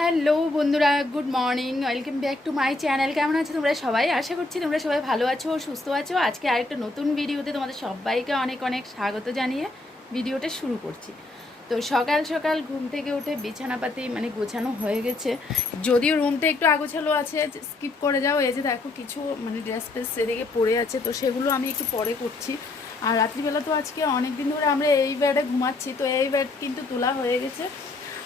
Hello বন্ধুরা, good morning, welcome back to my channel. কেমন আছো তোমরা সবাই? আশা করছি তোমরা সবাই ভালো আছো, সুস্থ আছো। আজকে আরেকটা নতুন ভিডিওতে তোমাদের সবাইকে অনেক অনেক স্বাগত জানিয়ে ভিডিওটা শুরু করছি। তো সকাল সকাল ঘুম থেকে উঠে বিছানাপাতি মানে গোছানো হয়ে গেছে। যদিও রুমটা একটু আগোছালো আছে স্কিপ করে যাও। এই যে দেখো কিছু মানে ড্রেস ফ্রেস সেদিকে পড়ে আছে, তো সেগুলো আমি একটু পরে করছি। আর রাত্রিবেলা তো আজকে অনেক দিন ধরে আমরা এই বেডে ঘুমাচ্ছি, তো এই বেড কিন্তু তোলা হয়ে গেছে।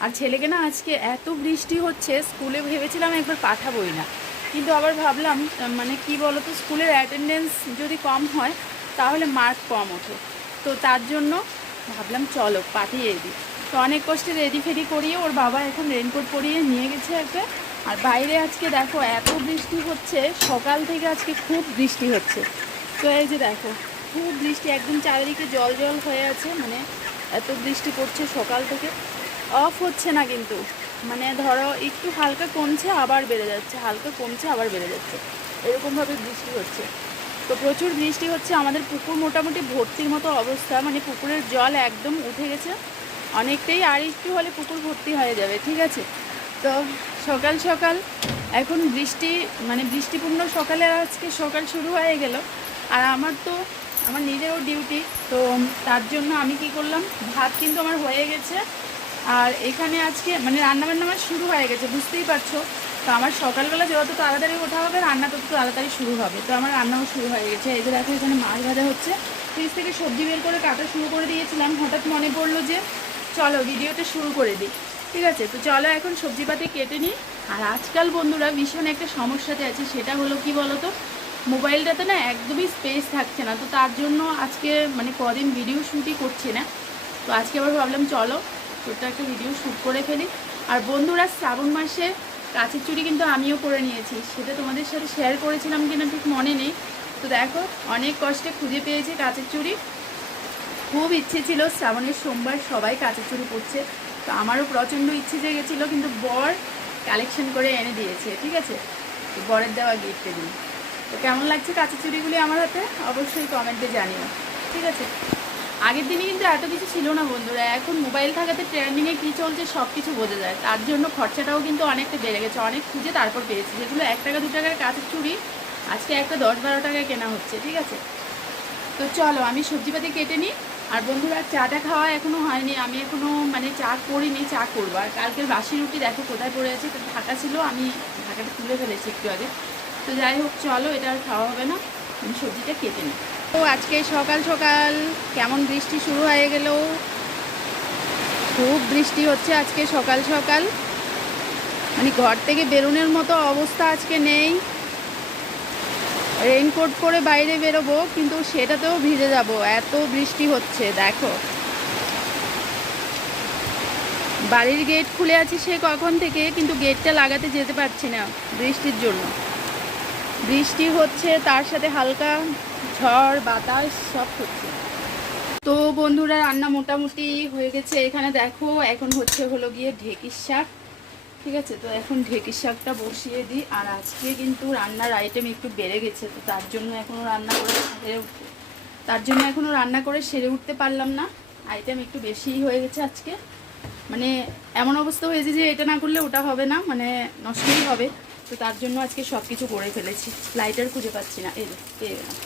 আর ছেলেকে না আজকে এত বৃষ্টি হচ্ছে, স্কুলে ভেবেছিলাম একবার পাঠাবোই না। কিন্তু আবার ভাবলাম মানে কি বলতো, স্কুলের অ্যাটেন্ডেন্স যদি কম হয়, তাহলে মার্ক কম ওঠে। তো তার জন্য ভাবলাম, চলো, পাঠিয়ে দিই। তো অনেক কষ্টে রেডি ফেডি করিয়ে ওর বাবা এখন রেনকোট পরিয়ে নিয়ে গেছে একটা। আর বাইরে আজকে দেখো, এত বৃষ্টি হচ্ছে, সকাল থেকে আজকে খুব বৃষ্টি হচ্ছে। তো এই যে দেখো, খুব বৃষ্টি, একদম চারিদিকে জল জল হয়ে আছে মানে এত বৃষ্টি পড়ছে সকাল থেকে। অফ হচ্ছে না কিন্তু। মানে ধরো একটু হালকা কমছে, আবার বেড়ে যাচ্ছে। হালকা কমছে, আবার বেড়ে যাচ্ছে। এরকমভাবে বৃষ্টি হচ্ছে। তো প্রচুর বৃষ্টি হচ্ছে। আমাদের পুকুর মোটামুটি ভর্তির মতো অবস্থা। মানে পুকুরের জল একদম উঠে গেছে। অনেকটাই আর একটু হলে পুকুর ভর্তি হয়ে যাবে, ঠিক আছে? তো সকাল সকাল এখন বৃষ্টি মানে বৃষ্টিপূর্ণ সকালে আজকে সকাল শুরু হয়ে গেল। আর আমার তো, আমার নিজেরও ডিউটি। তো তার জন্য আমি কি করলাম? ভাত কিন্তু আমার হয়ে গেছে। আর এখানে আজকে মানে রান্নাবান্না আমার শুরু হয়ে গেছে, বুঝতেই পারছ? তো আমার সকালবেলা যত তাড়াতাড়ি ওঠা হবে, রান্না তত তাড়াতাড়ি শুরু হবে। তো আমার রান্নাও শুরু হয়ে গেছে। এই যে দেখো, এখানে মাছ ভাজা হচ্ছে। ফ্রিজ থেকে সবজি বের করে কাটা শুরু করে দিয়েছিলাম। হঠাৎ মনে পড়ল যে, চলো ভিডিওটা শুরু করে দিই। ঠিক আছে? তো চলো এখন সবজিপাতি কেটে নিই। আর আজকাল বন্ধুরা ভীষণ একটা সমস্যাতে আছে, সেটা হলো কি বলতো? মোবাইলটাতে না একদমই স্পেস থাকছে না। তো তার জন্য আজকে মানে কদিন ভিডিও শ্যুটই করছি না। তো আজকে আবার ভাবলাম চলো ছোট্ট একটা ভিডিও শ্যুট করে ফেলি। আর বন্ধুরা, শ্রাবণ মাসে কাছের চুড়ি কিন্তু আমিও করে নিয়েছি। সেটা তোমাদের সাথে শেয়ার করেছিলাম কিনা ঠিক মনে নেই। তো দেখো, অনেক কষ্টে খুঁজে পেয়েছি কাছের চুড়ি খুব ইচ্ছে ছিল শ্রাবণের সোমবার সবাই কাঁচা চুড়ি পড়ছে তো আমারও প্রচণ্ড ইচ্ছে জেগেছিলো, কিন্তু বর কালেকশন করে এনে দিয়েছে, ঠিক আছে? তো বরের দেওয়া গিফটে দিন তো কেমন লাগছে কাঁচা চুড়িগুলি আমার হাতে? অবশ্যই কমেন্টে জানিও, ঠিক আছে? আগের দিনে কিন্তু এত কিছু ছিল না বন্ধুরা। এখন মোবাইল থাকাতে ট্রেন্ডিংয়ে কী চলছে সব কিছু বোঝা যায়। তার জন্য খরচাটাও কিন্তু অনেকটা বেড়ে গেছে। অনেক খুঁজে তারপর পেয়েছি। যেগুলো এক টাকা, দু টাকার কাঁচের চুড়ি, আজকে একটা দশ বারো টাকায় কেনা হচ্ছে, ঠিক আছে? তো চলো, আমি সবজিপাতি কেটে নিই। আর বন্ধুরা, চাটা খাওয়া এখনও হয়নি। আমি এখনও মানে চা করিনি, চা করব। আর কালকের বাসি রুটি দেখো কোথায় পড়ে আছে। ঢাকা ছিল, আমি ঢাকাটা তুলে ফেলেছি একটু আগে। তো যাই হোক, চলো, এটা আর খাওয়া হবে না। আমি সবজিটা কেটে নিই। আজকে সকাল সকাল কেমন বৃষ্টি শুরু হয়ে গেল খুব বৃষ্টি হচ্ছে আজকে সকাল সকাল। মানে ঘর থেকে বেরোনোর মতো অবস্থা আজকে নেই। রেইনকোট করে বাইরে বেরোবো, কিন্তু সেটাতেও ভিজে যাব। এত বৃষ্টি হচ্ছে, দেখো। বাড়ির গেট খুলে আছে সে কখন থেকে, কিন্তু গেটটা লাগাতে যেতে পারছি না বৃষ্টির জন্য। বৃষ্টি হচ্ছে, তার সাথে হালকা ঝড়, বাতাস, সব হচ্ছে। তো বন্ধুরা, রান্না মোটামুটি হয়ে গেছে। এখানে দেখো, এখন হচ্ছে হলো গিয়ে ঢেকির শাক। ঠিক আছে? তো এখন ঢেকির শাকটা বসিয়ে দিই। আর আজকে কিন্তু রান্নার আইটেম একটু বেড়ে গেছে। তো তার জন্য এখনও রান্না করে সেরে উঠতে তার জন্য এখনও রান্না করে সেরে উঠতে পারলাম না। আইটেম একটু বেশিই হয়ে গেছে আজকে। মানে এমন অবস্থা হয়েছে যে এটা না করলে ওটা হবে না। মানে নষ্টই হবে। তো তার জন্য আজকে সব কিছু করে ফেলেছি। লাইটার খুঁজে পাচ্ছি না। এই যে, পেয়ে গেলাম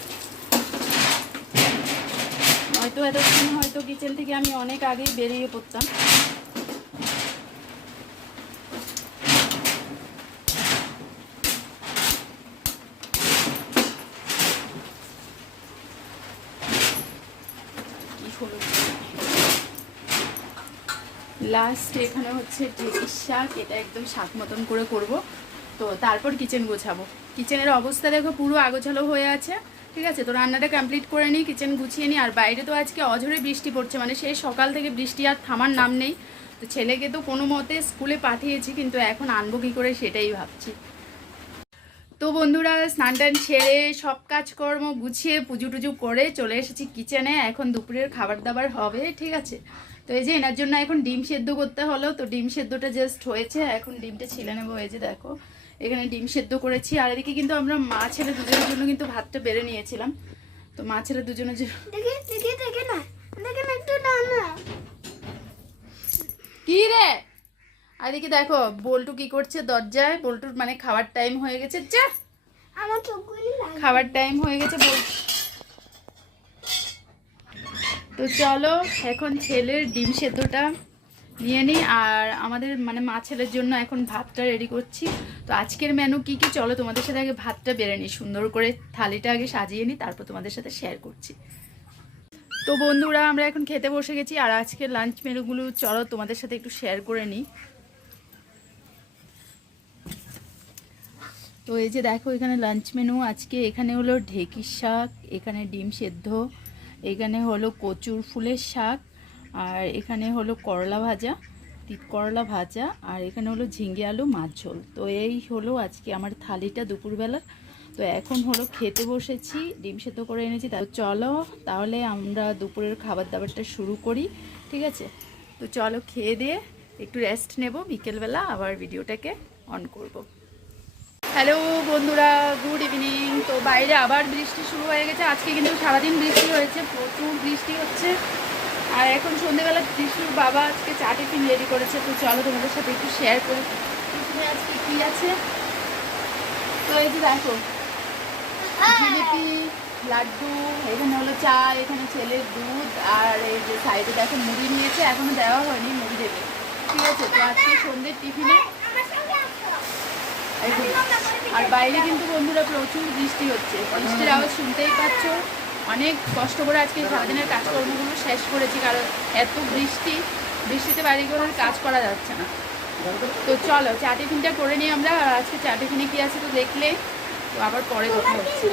হয়তো এতক্ষণ হয়তো কিচেন থেকে আমি অনেক আগেই বেরিয়ে পড়তাম। লাস্ট এখানে হচ্ছে ঢেঁকির শাক, এটা একদম শাক মতন করে করব। তো তারপর কিচেন গোছাবো। কিচেনের অবস্থা দেখো পুরো আগোছালো হয়ে আছে। ঠিক আছে? তো রান্নাটা কমপ্লিট করে নিই কিচেন গুছিয়ে নিই। আর বাইরে তো আজকে অঝরে বৃষ্টি পড়ছে মানে সেই সকাল থেকে বৃষ্টি আর থামার নাম নেই। তো ছেলেকে তো কোনো মতে স্কুলে পাঠিয়েছি, কিন্তু এখন আনব কী করে সেটাই ভাবছি। তো বন্ধুরা, স্নান টান সেরে সব কাজকর্ম গুছিয়ে পুজো টুজু করে চলে এসেছি কিচেনে এখন দুপুরের খাবার দাবার হবে, ঠিক আছে? তো এই যে এনার জন্য এখন ডিম সেদ্ধ করতে হলো, তো ডিম সেদ্ধটা জাস্ট হয়েছে। এখন ডিমটা ছিলে নেব, এই যে দেখো। এখানে ডিম সেদ্ধ করেছি। আর এদিকে কিন্তু আমরা মা ছেলে দুজনের জন্য কিন্তু ভাতটা বেড়ে নিয়েছিলাম। তো মা ছেলে দুজনের জন্য কি রে? আর এদিকে দেখো বল্টু কি করছে দরজায়? বল্টুর মানে খাওয়ার টাইম হয়ে গেছে। যা খাবার টাইম হয়ে গেছে বল। তো চলো এখন ছেলের ডিম সেদ্ধটা নিয়ে নিই। আর আমাদের মানে মা ছেলের জন্য এখন ভাতটা রেডি করছি। তো আজকের মেনু কি কি? চলো তোমাদের সাথে আগে ভাতটা বেড়ে নিই। সুন্দর করে থালিটা আগে সাজিয়ে নিই, তারপর তোমাদের সাথে শেয়ার করছি। তো বন্ধুরা, আমরা এখন খেতে বসে গেছি, আর আজকের লাঞ্চ মেনুগুলো চলো তোমাদের সাথে একটু শেয়ার করে নিই। তো এই যে দেখো, এখানে লাঞ্চ মেনু আজকে। এখানে হলো ঢেকির শাক, এখানে ডিম সেদ্ধ, এখানে হলো কচুর ফুলের শাক আর এখানে হলো করলা ভাজা করলা ভাজা, আর এখানে হলো ঝিঙ্গে আলু, মাছ ঝোল। তো এই হলো আজকে আমার থালিটা দুপুরবেলা তো এখন হলো খেতে বসেছি, ডিম সেদ্ধ করে এনেছি, তা চলো তাহলে আমরা দুপুরের খাবার দাবারটা শুরু করি, ঠিক আছে? তো চলো খেয়ে দিয়ে একটু রেস্ট নেব, বিকেলবেলা আবার ভিডিওটাকে অন করব। হ্যালো বন্ধুরা গুড ইভিনিং তো বাইরে আবার বৃষ্টি শুরু হয়ে গেছে, আজকে কিন্তু সারাদিন বৃষ্টি হয়েছে, প্রচুর বৃষ্টি হচ্ছে। আর এখন সন্ধেবেলা বৃষ্টির বাবা আজকে চা টিফিন রেডি করেছে তো চলো তোমাদের সাথে একটু শেয়ার করি টিফিনে আজকে কী আছে। তো এই যে দেখো জিলিপি লাড্ডু এখানে হলো চা এখানে ছেলের দুধ আর এই যে সাইডে দেখো মুড়ি নিয়েছে এখনও দেওয়া হয়নি মুড়ি দেবে। ঠিক আছে তো আজকে সন্ধ্যের টিফিনে আমার সঙ্গে আসো। এই যে, আর বাইরে কিন্তু বন্ধুরা প্রচুর বৃষ্টি হচ্ছে। বৃষ্টির আওয়াজ শুনতেই পাচ্ছ অনেক কষ্ট করে আজকে সারাদিনের কাজকর্মগুলো শেষ করেছি কারণ এত বৃষ্টি বৃষ্টিতে বাইরে করে কাজ করা যাচ্ছে না। তো চলো চা টিফিনটা করে নিই আমরা আজকে চা টিফিনে কী আছে তো দেখলে তো আবার পরে কথা হচ্ছে।